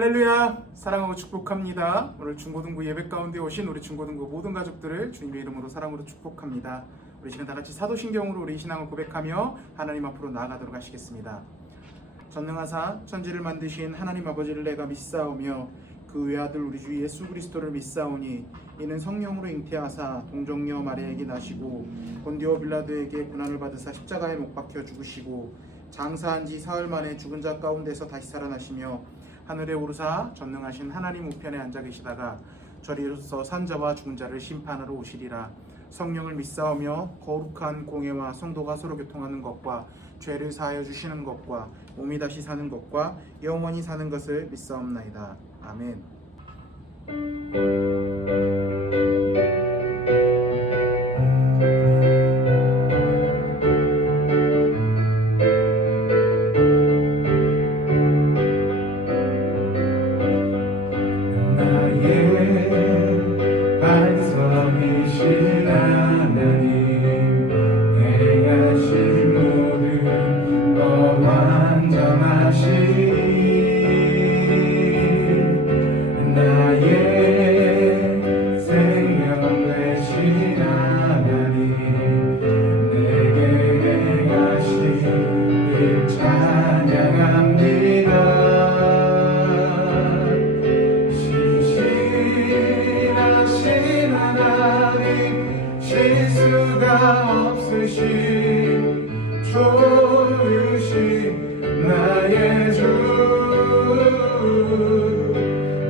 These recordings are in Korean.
할렐루야! 사랑하고 축복합니다. 오늘 중고등부 예배 가운데 오신 우리 중고등부 모든 가족들을 주님의 이름으로 사랑으로 축복합니다. 우리 시간 다같이 사도신경으로 우리 신앙을 고백하며 하나님 앞으로 나아가도록 하시겠습니다. 전능하사 천지를 만드신 하나님 아버지를 내가 믿사오며 그 외아들 우리 주 예수 그리스도를 믿사오니 이는 성령으로 잉태하사 동정녀 마리아에게 나시고 본디오 빌라도에게 고난을 받으사 십자가에 못 박혀 죽으시고 장사한 지 사흘 만에 죽은 자 가운데서 다시 살아나시며 하늘에 오르사 전능하신 하나님 우편에 앉아 계시다가 저리로서 산자와 죽은 자를 심판하러 오시리라. 성령을 믿사오며 거룩한 공예와 성도가 서로 교통하는 것과 죄를 사하여 주시는 것과 몸이 다시 사는 것과 영원히 사는 것을 믿사옵나이다. 아멘. 좋으신 나의 주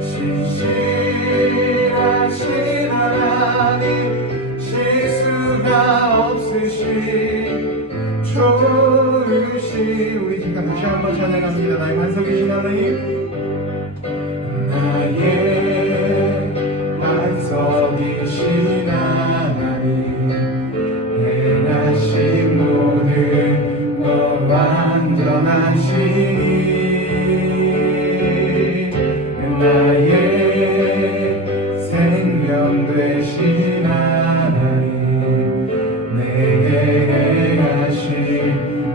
신실하신 하나님 실수가 없으신 좋으신 우리 지금 다시 한번 찬양합니다. 나의 반석이신 하나님 나의 반석이신 하나님 행하신 모든 것 완전하시니 나의 생명 되신 하나님 내게 행하신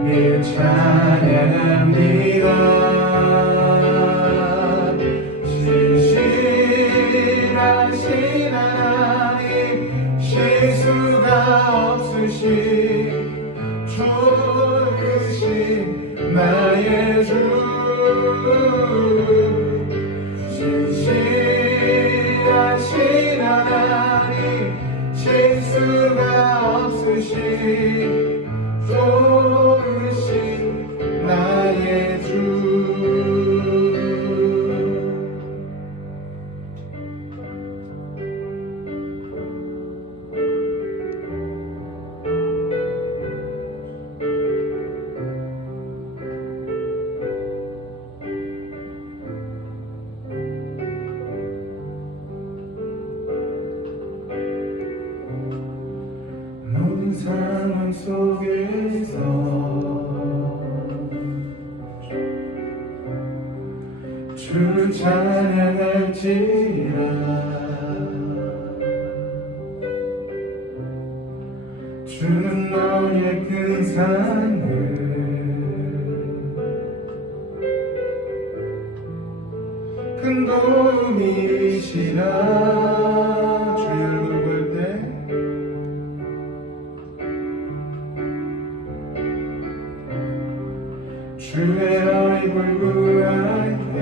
일 찬양합니다. 신실하신 하나님 실수가 없으신 좋으신 나의 주 신실하신 하나님 실수가 없으신 좋으신 나의 주 모든 상황 속에서 주를 찬양할지라 주는 너의 큰 산을 큰 도움이시라 주의 얼굴 볼 때 주의 얼굴 구할 때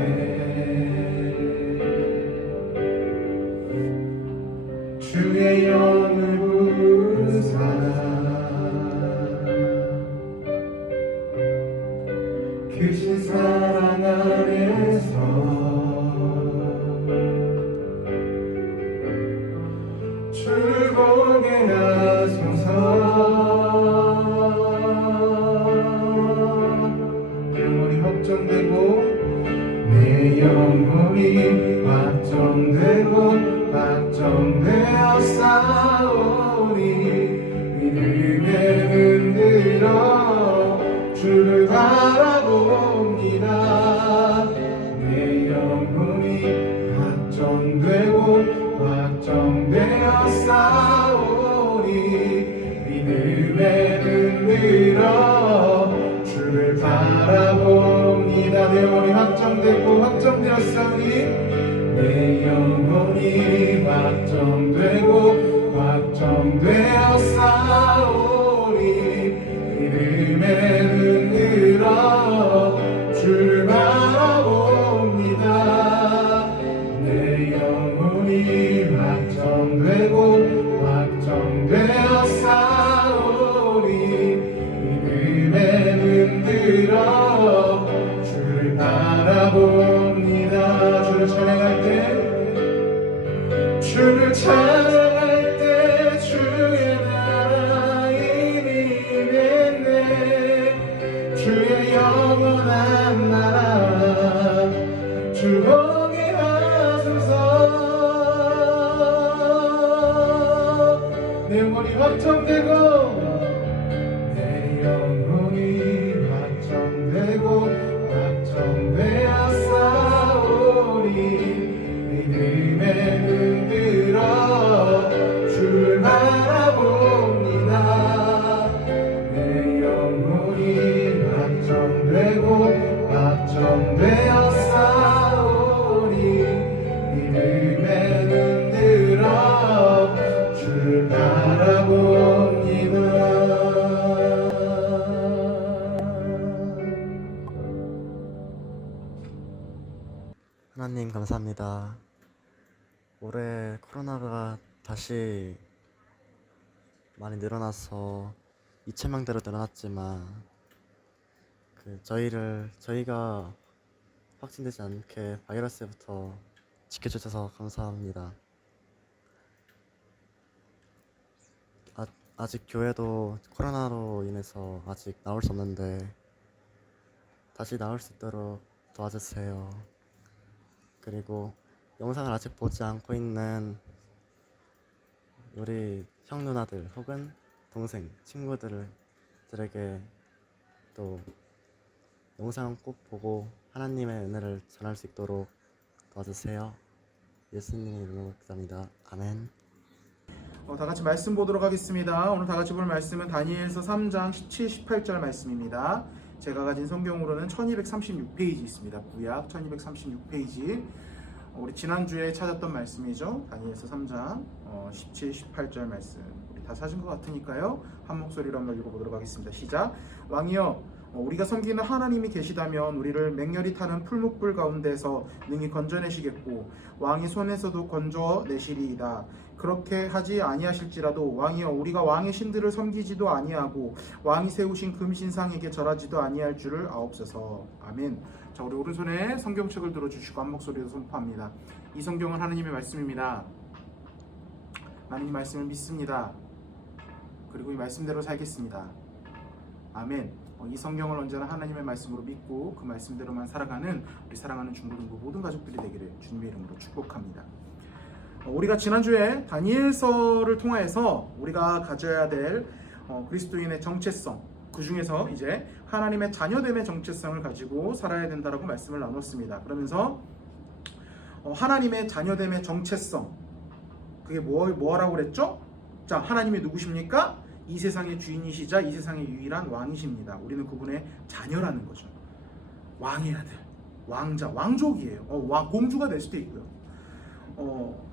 주의 영을 부르사 크신 사랑 안에서 주를 보게 하소서. 걱정되고 내 되어 싸우니 믿음의 눈 들어 주를 바라봅니다. 내 영혼이 확정되어 싸우니 믿음의 눈 들어 주를 바라봅니다. 주를 찬양할 때 주의 나라 이미 됐네. 주의 영원한 나라 주 보게 하소서. 내 영혼이 확정되어 싸우니 믿음의 눈 들어 주를 바라봅니다. 내 영혼이 확정되어 싸우니 믿음의 눈 들어 주를 바라봅니다. 하나님 감사합니다. 올해 코로나가 다시 많이 늘어나서 2,000명대로 늘어났지만 저희가 확진되지 않게 바이러스부터 지켜주셔서 감사합니다. 아직 교회도 코로나로 인해서 아직 나올 수 없는데 다시 나올 수 있도록 도와주세요. 그리고 영상을 아직 보지 않고 있는 우리 형 누나들 혹은 동생, 친구들에게 또 영상 꼭 보고 하나님의 은혜를 전할 수 있도록 도와주세요. 예수님의 이름으로 기도합니다. 아멘. 다 같이 말씀 보도록 하겠습니다. 오늘 다 같이 볼 말씀은 다니엘서 3장 17, 18절 말씀입니다. 제가 가진 성경으로는 1236페이지 있습니다. 구약 1236페이지. 우리 지난주에 찾았던 말씀이죠. 다니엘서 3장 17, 18절 말씀. 우리 다 찾은 것 같으니까요. 한 목소리로 한번 읽어보도록 하겠습니다. 시작. 왕이여, 우리가 섬기는 하나님이 계시다면 우리를 맹렬히 타는 풀무불 가운데서 능히 건져내시겠고 왕의 손에서도 건져내시리이다. 그렇게 하지 아니하실지라도 왕이여, 우리가 왕의 신들을 섬기지도 아니하고 왕이 세우신 금신상에게 절하지도 아니할 줄을 아옵소서. 아멘. 자, 우리 오른손에 성경책을 들어주시고 한 목소리로 선포합니다. 이 성경은 하나님의 말씀입니다. 나는 이 말씀을 믿습니다. 그리고 이 말씀대로 살겠습니다. 아멘. 이 성경을 언제나 하나님의 말씀으로 믿고 그 말씀대로만 살아가는 우리 사랑하는 중고등부 모든 가족들이 되기를 주님의 이름으로 축복합니다. 우리가 지난주에 다니엘서를 통하여서 우리가 가져야 될 그리스도인의 정체성, 그 중에서 이제 하나님의 자녀됨의 정체성을 가지고 살아야 된다라고 말씀을 나눴습니다. 그러면서 하나님의 자녀됨의 정체성, 그게 뭐라고 그랬죠? 자, 하나님이 누구십니까? 이 세상의 주인이시자 이 세상의 유일한 왕이십니다. 우리는 그분의 자녀라는 거죠. 왕의 아들, 왕자, 왕족이에요. 공주가 될 수도 있고요.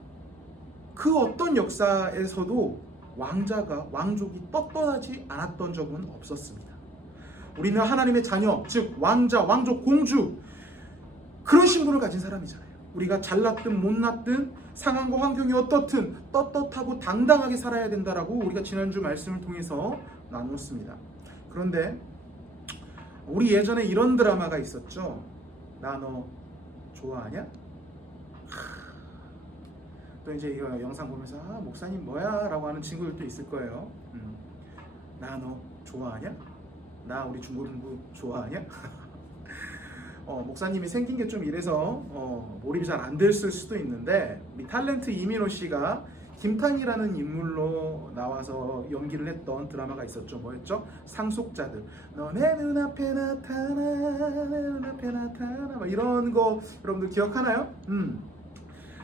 그 어떤 역사에서도 왕족이 떳떳하지 않았던 적은 없었습니다. 우리는 하나님의 자녀, 즉 왕자, 왕족, 공주, 그런 신분을 가진 사람이잖아요. 우리가 잘났든 못났든 상황과 환경이 어떻든 떳떳하고 당당하게 살아야 된다라고 우리가 지난주 말씀을 통해서 나눴습니다. 그런데 우리 예전에 이런 드라마가 있었죠. 나 너 좋아하냐? 또 이제 이거 영상 보면서 목사님 뭐야? 라고 하는 친구들도 있을 거예요. 나 너 좋아하냐? 나 우리 중고등부 좋아하냐? 목사님이 생긴 게 좀 이래서 몰입이 잘 안 됐을 수도 있는데, 우리 탤런트 이민호 씨가 김탄이라는 인물로 나와서 연기를 했던 드라마가 있었죠. 뭐였죠? 상속자들. 너 내 눈앞에 나타나, 내 눈앞에 나타나, 막 이런 거 여러분들 기억하나요?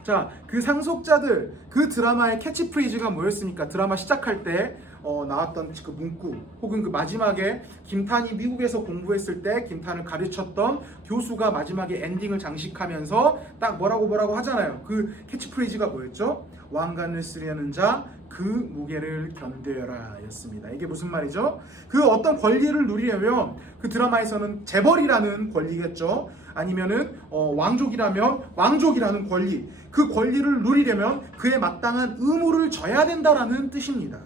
자, 그 상속자들, 그 드라마의 캐치프레이즈가 뭐였습니까? 드라마 시작할 때 나왔던 그 문구, 혹은 그 마지막에 김탄이 미국에서 공부했을 때 김탄을 가르쳤던 교수가 마지막에 엔딩을 장식하면서 딱 뭐라고 하잖아요. 그 캐치프레이즈가 뭐였죠? 왕관을 쓰려는 자, 그 무게를 견뎌라 였습니다. 이게 무슨 말이죠? 그 어떤 권리를 누리려면 그 드라마에서는 재벌이라는 권리겠죠. 아니면은 왕족이라면 왕족이라는 권리, 그 권리를 누리려면 그에 마땅한 의무를 져야 된다라는 뜻입니다.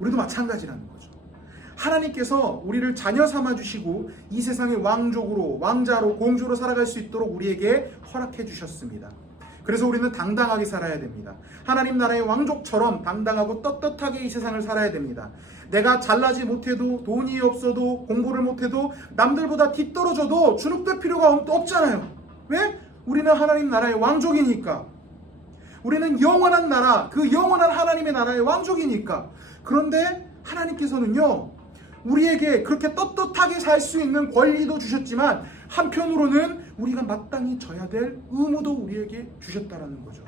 우리도 마찬가지라는 거죠. 하나님께서 우리를 자녀 삼아주시고 이 세상의 왕족으로, 왕자로, 공주로 살아갈 수 있도록 우리에게 허락해 주셨습니다. 그래서 우리는 당당하게 살아야 됩니다. 하나님 나라의 왕족처럼 당당하고 떳떳하게 이 세상을 살아야 됩니다. 내가 잘나지 못해도, 돈이 없어도, 공부를 못해도, 남들보다 뒤떨어져도 주눅들 필요가 없잖아요. 왜? 우리는 하나님 나라의 왕족이니까. 우리는 영원한 나라, 그 영원한 하나님의 나라의 왕족이니까. 그런데 하나님께서는요, 우리에게 그렇게 떳떳하게 살 수 있는 권리도 주셨지만 한편으로는 우리가 마땅히 져야 될 의무도 우리에게 주셨다라는 거죠.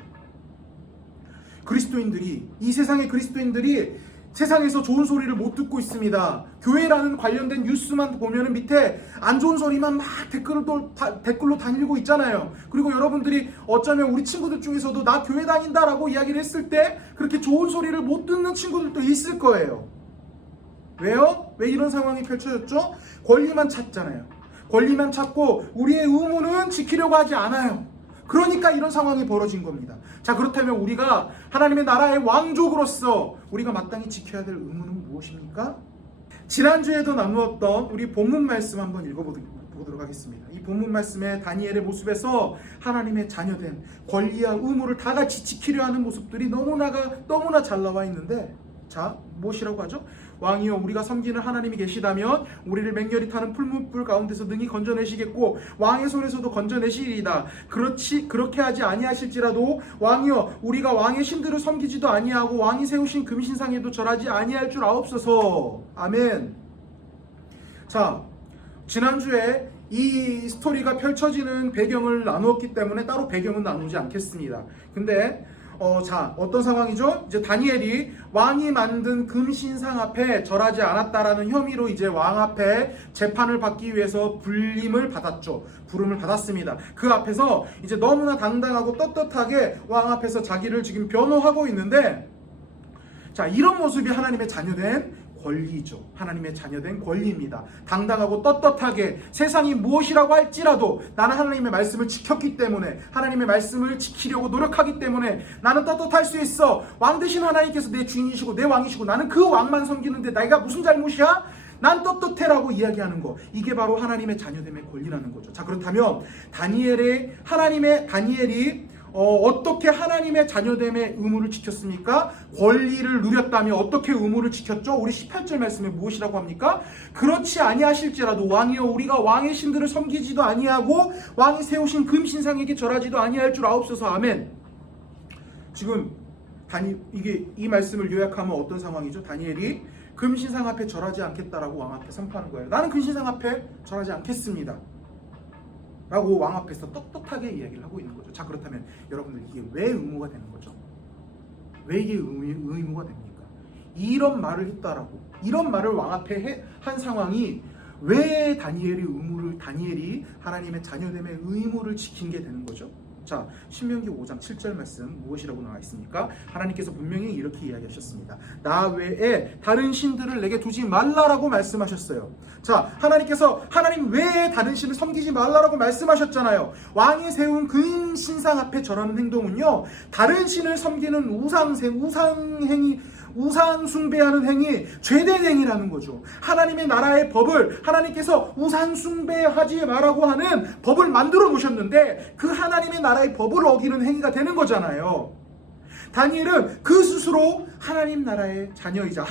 그리스도인들이, 이 세상의 그리스도인들이 세상에서 좋은 소리를 못 듣고 있습니다. 교회라는 관련된 뉴스만 보면은 밑에 안 좋은 소리만 막 댓글로 다니고 있잖아요. 그리고 여러분들이 어쩌면 우리 친구들 중에서도 나 교회 다닌다라고 이야기를 했을 때 그렇게 좋은 소리를 못 듣는 친구들도 있을 거예요. 왜요? 왜 이런 상황이 펼쳐졌죠? 권리만 찾잖아요. 권리만 찾고 우리의 의무는 지키려고 하지 않아요. 그러니까 이런 상황이 벌어진 겁니다. 자, 그렇다면 우리가 하나님의 나라의 왕족으로서 우리가 마땅히 지켜야 될 의무는 무엇입니까? 지난주에도 나누었던 우리 본문 말씀 한번 읽어보도록 하겠습니다. 이 본문 말씀에 다니엘의 모습에서 하나님의 자녀된 권리와 의무를 다 같이 지키려 하는 모습들이 너무나 잘 나와 있는데, 자, 무엇이라고 하죠? 왕이여, 우리가 섬기는 하나님이 계시다면 우리를 맹렬히 타는 풀무불 가운데서 능히 건져내시겠고 왕의 손에서도 건져내시리이다. 그렇게 하지 아니하실지라도 왕이여, 우리가 왕의 신들을 섬기지도 아니하고 왕이 세우신 금신상에도 절하지 아니할 줄 아옵소서. 아멘. 자, 지난주에 이 스토리가 펼쳐지는 배경을 나누었기 때문에 따로 배경은 나누지 않겠습니다. 근데 자, 어떤 상황이죠? 이제 다니엘이 왕이 만든 금신상 앞에 절하지 않았다라는 혐의로 이제 왕 앞에 재판을 받기 위해서 부름을 받았습니다. 그 앞에서 이제 너무나 당당하고 떳떳하게 왕 앞에서 자기를 지금 변호하고 있는데, 자, 이런 모습이 하나님의 자녀된 권리죠. 하나님의 자녀된 권리입니다. 당당하고 떳떳하게 세상이 무엇이라고 할지라도 나는 하나님의 말씀을 지켰기 때문에, 하나님의 말씀을 지키려고 노력하기 때문에 나는 떳떳할 수 있어. 왕 되신 하나님께서 내 주인이시고 내 왕이시고 나는 그 왕만 섬기는데 내가 무슨 잘못이야? 난 떳떳해라고 이야기하는 거, 이게 바로 하나님의 자녀됨의 권리라는 거죠. 자, 그렇다면 다니엘이 어떻게 하나님의 자녀됨의 의무를 지켰습니까? 권리를 누렸다면 어떻게 의무를 지켰죠? 우리 18절 말씀에 무엇이라고 합니까? 그렇지 아니하실지라도 왕이여, 우리가 왕의 신들을 섬기지도 아니하고 왕이 세우신 금신상에게 절하지도 아니할 줄 아옵소서. 아멘. 지금 이 말씀을 요약하면 어떤 상황이죠? 다니엘이 금신상 앞에 절하지 않겠다라고 왕 앞에 선포하는 거예요. 나는 금신상 앞에 절하지 않겠습니다 라고 왕 앞에서 떳떳하게 이야기를 하고 있는 거죠. 자, 그렇다면 여러분들, 이게 왜 의무가 되는 거죠? 왜 이게 의무가 됩니까? 이런 말을 했다라고, 이런 말을 왕 앞에 한 상황이 왜 다니엘이 하나님의 자녀됨의 의무를 지킨 게 되는 거죠? 자, 신명기 5장 7절 말씀 무엇이라고 나와 있습니까? 하나님께서 분명히 이렇게 이야기하셨습니다. 나 외에 다른 신들을 내게 두지 말라라고 말씀하셨어요. 자, 하나님 외에 다른 신을 섬기지 말라라고 말씀하셨잖아요. 왕이 세운 그 신상 앞에 절하는 행동은요, 다른 신을 섬기는 우상 숭배하는 행위, 죄된 행위라는 거죠. 하나님의 나라의 법을, 하나님께서 우상 숭배하지 말라고 하는 법을 만들어 놓으셨는데 그 하나님의 나라의 법을 어기는 행위가 되는 거잖아요. 다니엘은 그 스스로 하나님의 자녀이자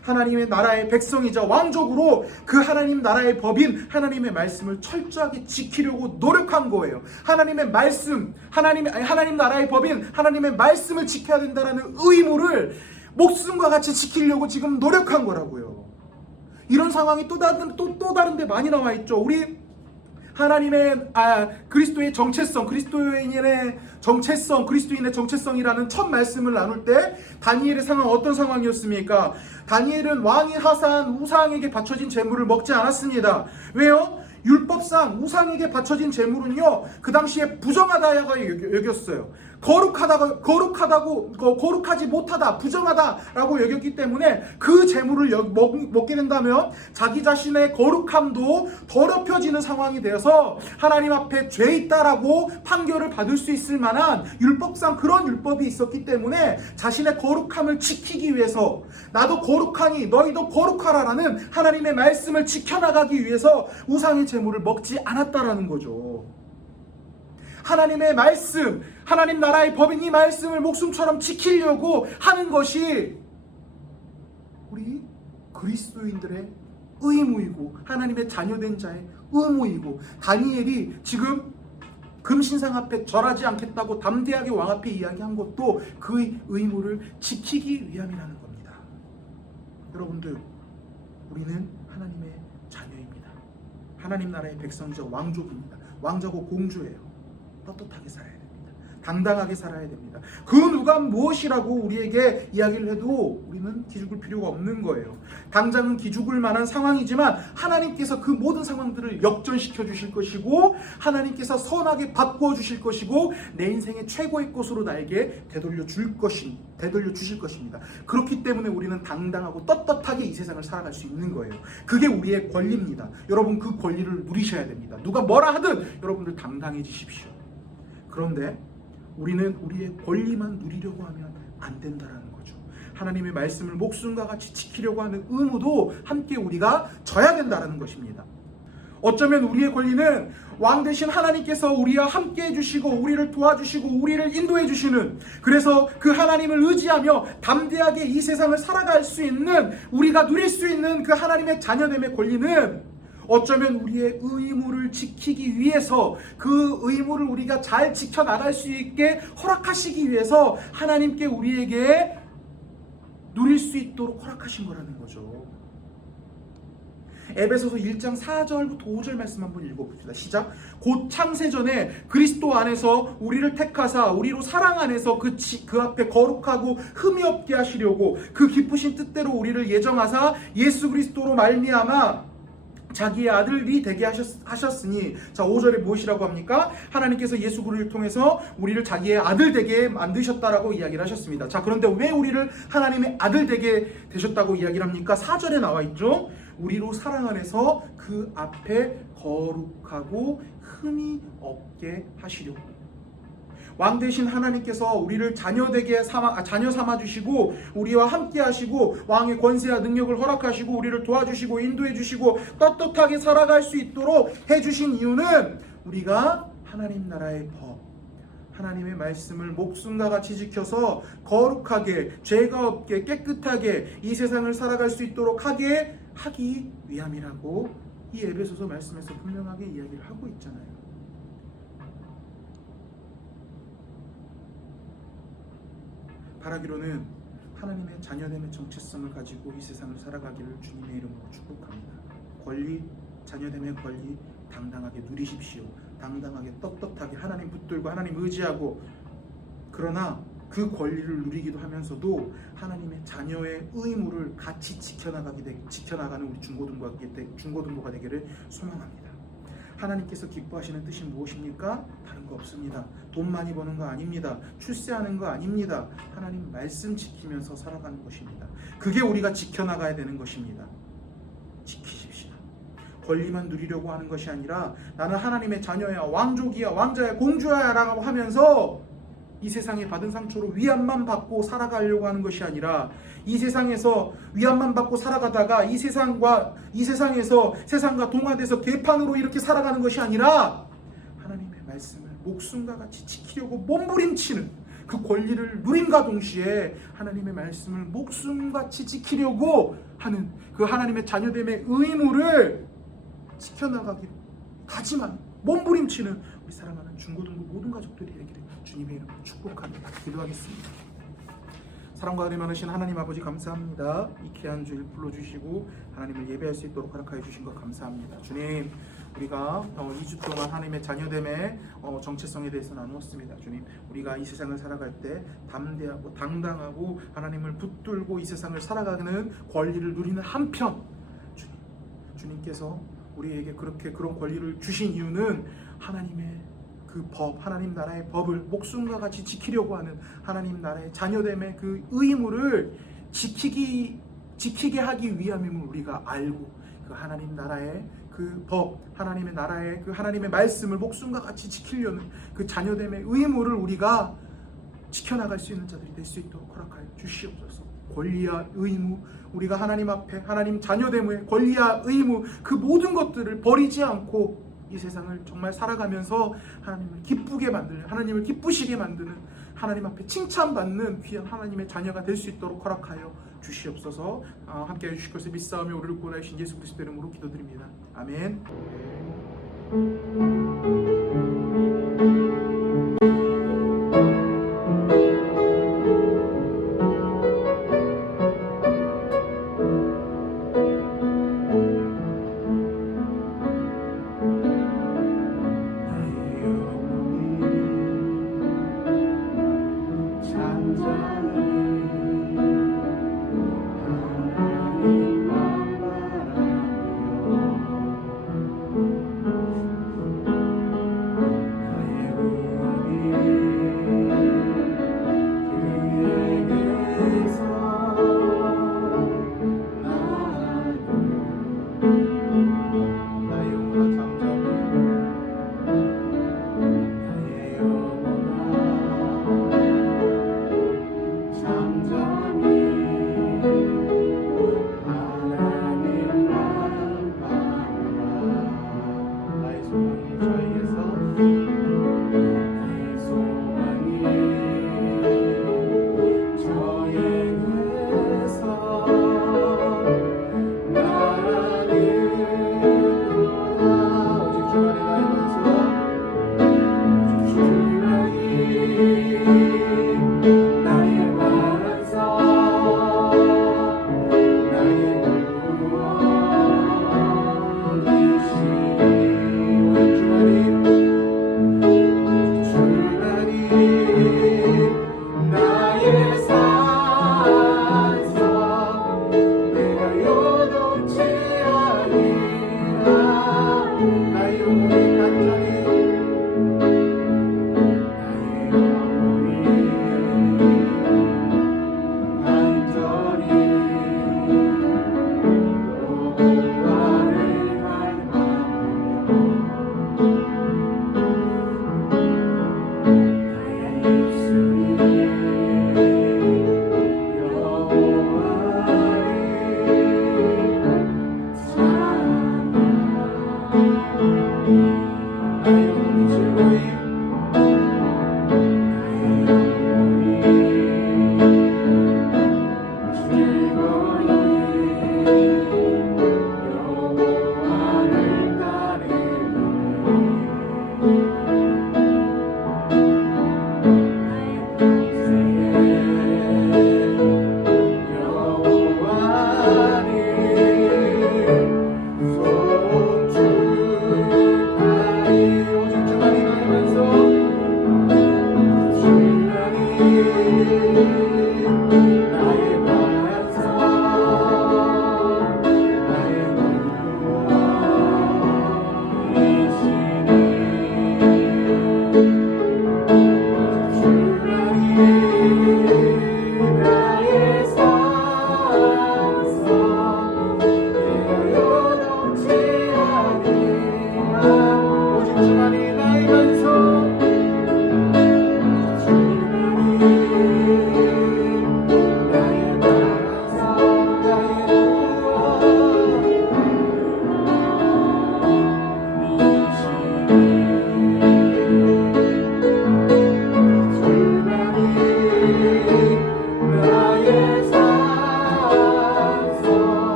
하나님의 나라의 백성이자 왕족으로 그 하나님 나라의 법인 하나님의 말씀을 철저하게 지키려고 노력한 거예요. 하나님 나라의 법인 하나님의 말씀을 지켜야 된다는 의무를 목숨과 같이 지키려고 지금 노력한 거라고요. 이런 상황이 또 다른 데 많이 나와 있죠. 우리 그리스도의 정체성, 그리스도인의 정체성이라는 첫 말씀을 나눌 때 다니엘의 상황 어떤 상황이었습니까? 다니엘은 왕이 하사한 우상에게 바쳐진 재물을 먹지 않았습니다. 왜요? 율법상 우상에게 바쳐진 제물은요, 그 당시에 부정하다고 여겼어요. 거룩하지 못하다, 부정하다라고 여겼기 때문에 그 제물을 먹게 된다면 자기 자신의 거룩함도 더럽혀지는 상황이 되어서 하나님 앞에 죄 있다라고 판결을 받을 수 있을 만한 율법상 그런 율법이 있었기 때문에 자신의 거룩함을 지키기 위해서, 나도 거룩하니 너희도 거룩하라라는 하나님의 말씀을 지켜나가기 위해서 우상의 제물을 먹지 않았다라는 거죠. 하나님의 말씀, 하나님 나라의 법인 이 말씀을 목숨처럼 지키려고 하는 것이 우리 그리스도인들의 의무이고 하나님의 자녀된 자의 의무이고, 다니엘이 지금 금신상 앞에 절하지 않겠다고 담대하게 왕 앞에 이야기한 것도 그 의무를 지키기 위함이라는 겁니다. 여러분들, 우리는 하나님의 자녀입니다. 하나님 나라의 백성이자 왕족입니다. 왕자고 공주예요. 떳떳하게 살아야 됩니다. 당당하게 살아야 됩니다. 그 누가 무엇이라고 우리에게 이야기를 해도 우리는 기죽을 필요가 없는 거예요. 당장은 기죽을 만한 상황이지만 하나님께서 그 모든 상황들을 역전시켜 주실 것이고, 하나님께서 선하게 바꾸어 주실 것이고, 내 인생의 최고의 것으로 나에게 되돌려 주실 것입니다. 그렇기 때문에 우리는 당당하고 떳떳하게 이 세상을 살아갈 수 있는 거예요. 그게 우리의 권리입니다. 여러분, 그 권리를 누리셔야 됩니다. 누가 뭐라 하든 여러분들 당당해지십시오. 그런데 우리는 우리의 권리만 누리려고 하면 안 된다라는 거죠. 하나님의 말씀을 목숨과 같이 지키려고 하는 의무도 함께 우리가 져야 된다라는 것입니다. 어쩌면 우리의 권리는 왕 대신 하나님께서 우리와 함께 해주시고 우리를 도와주시고 우리를 인도해 주시는, 그래서 그 하나님을 의지하며 담대하게 이 세상을 살아갈 수 있는, 우리가 누릴 수 있는 그 하나님의 자녀됨의 권리는 어쩌면 우리의 의무를 지키기 위해서, 그 의무를 우리가 잘 지켜나갈 수 있게 허락하시기 위해서 하나님께 우리에게 누릴 수 있도록 허락하신 거라는 거죠. 에베소서 1장 4절부터 5절 말씀 한번 읽어봅시다. 시작. 곧 창세전에 그리스도 안에서 우리를 택하사 우리로 사랑 안에서 그 앞에 거룩하고 흠이 없게 하시려고 그 기쁘신 뜻대로 우리를 예정하사 예수 그리스도로 말미암아 자기의 아들이 되게 하셨으니, 자 5절에 무엇이라고 합니까? 하나님께서 예수 그리스도를 통해서 우리를 자기의 아들 되게 만드셨다라고 이야기를 하셨습니다. 자, 그런데 왜 우리를 하나님의 아들 되게 되셨다고 이야기를 합니까? 4절에 나와 있죠. 우리로 사랑 안에서 그 앞에 거룩하고 흠이 없게 하시려고. 왕 대신 하나님께서 우리를 자녀 삼아 주시고 우리와 함께 하시고 왕의 권세와 능력을 허락하시고 우리를 도와주시고 인도해 주시고 떳떳하게 살아갈 수 있도록 해주신 이유는, 우리가 하나님 나라의 법, 하나님의 말씀을 목숨과 같이 지켜서 거룩하게, 죄가 없게, 깨끗하게 이 세상을 살아갈 수 있도록 하기 위함이라고 이 에베소서 말씀에서 분명하게 이야기를 하고 있잖아요. 바라기로는 하나님의 자녀됨의 정체성을 가지고 이 세상을 살아가기를 주님의 이름으로 축복합니다. 권리, 자녀됨의 권리 당당하게 누리십시오. 당당하게 떳떳하게 하나님 붙들고 하나님 의지하고, 그러나 그 권리를 누리기도 하면서도 하나님의 자녀의 의무를 같이 지켜나가는 우리 중고등부가 되기를 소망합니다. 하나님께서 기뻐하시는 뜻이 무엇입니까? 다른 거 없습니다. 돈 많이 버는 거 아닙니다. 출세하는 거 아닙니다. 하나님 말씀 지키면서 살아가는 것입니다. 그게 우리가 지켜나가야 되는 것입니다. 지키십시다. 권리만 누리려고 하는 것이 아니라 나는 하나님의 자녀야, 왕족이야, 왕자야, 공주야 라고 하면서 이 세상에 받은 상처로 위안만 받고 살아가려고 하는 것이 아니라, 이 세상에서 위안만 받고 살아가다가 이 세상에서 세상과 동화돼서 개판으로 이렇게 살아가는 것이 아니라, 하나님의 말씀을 목숨과 같이 지키려고 몸부림치는 그 권리를 누림과 동시에 하나님의 말씀을 목숨같이 지키려고 하는 그 하나님의 자녀됨의 의무를 지켜나가기로 다짐한 몸부림치는 우리 사랑하는 중고등부 모든 가족들이 되기를 주님의 이름으로 축복합니다. 기도하겠습니다. 사랑과 은혜 많으신 하나님 아버지 감사합니다. 이 귀한 주일 불러주시고 하나님을 예배할 수 있도록 허락하여 주신 것 감사합니다. 주님, 우리가 2주 동안 하나님의 자녀됨의 정체성에 대해서 나누었습니다. 주님, 우리가 이 세상을 살아갈 때 담대하고 당당하고 하나님을 붙들고 이 세상을 살아가는 권리를 누리는 한편, 주님께서 우리에게 그렇게 그런 권리를 주신 이유는 하나님의 그 법, 하나님 나라의 법을 목숨과 같이 지키려고 하는 하나님 나라의 자녀됨의 그 의무를 지키게 하기 위함임을 우리가 알고, 그 하나님 나라의 그 법, 하나님의 나라의 그 하나님의 말씀을 목숨과 같이 지키려는 그 자녀됨의 의무를 우리가 지켜나갈 수 있는 자들이 될 수 있도록 허락하여 주시옵소서. 권리와 의무, 우리가 하나님 앞에 하나님 자녀됨의 권리와 의무, 그 모든 것들을 버리지 않고 이 세상을 정말 살아가면서 하나님을 기쁘게 만드는, 하나님을 기쁘시게 만드는, 하나님 앞에 칭찬받는 귀한 하나님의 자녀가 될 수 있도록 허락하여 주시옵소서. 함께해 주실 것을 믿사오며 우리를 구원하신 예수 그리스도 이름으로 기도드립니다. 아멘.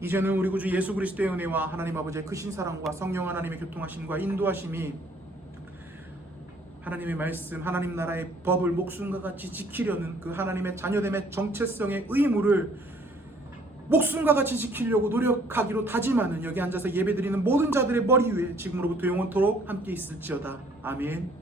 이제는 우리 구주 예수 그리스도의 은혜와 하나님 아버지의 크신 사랑과 성령 하나님의 교통하심과 인도하심이, 하나님의 말씀, 하나님 나라의 법을 목숨과 같이 지키려는 그 하나님의 자녀됨의 정체성의 의무를 목숨과 같이 지키려고 노력하기로 다짐하는 여기 앉아서 예배드리는 모든 자들의 머리 위에 지금으로부터 영원토록 함께 있을지어다. 아멘.